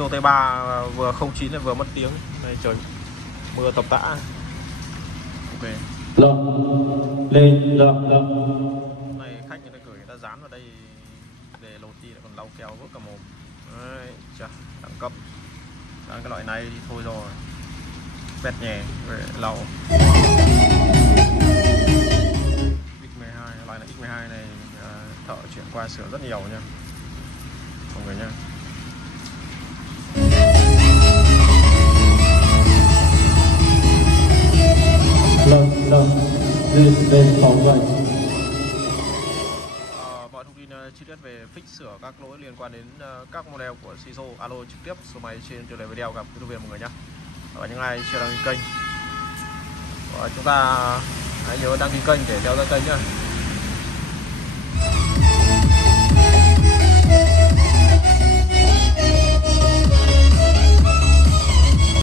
Siso T3 vừa 09 lại vừa mất tiếng. Đây trời mưa tập tã. Ok. Lên. Này khách người ta gửi người ta dán vào đây để lột đi lại còn lau keo vỡ cả mồm. Đấy, chà, đẳng cấp. Dán cái loại này thì thôi rồi. Vét nhẹ về lau. X12, loại này X12 này thợ chuyển qua sửa rất nhiều nha. Mọi người nha. Lên phóng vậy. Mọi thông tin chi tiết về fix sửa các lỗi liên quan đến các model của Siso alo trực tiếp số máy trên tiêu đề video gặp YouTube mọi người nhé. Và những ai chưa đăng ký kênh, chúng ta hãy nhớ đăng ký kênh để theo dõi kênh nhé.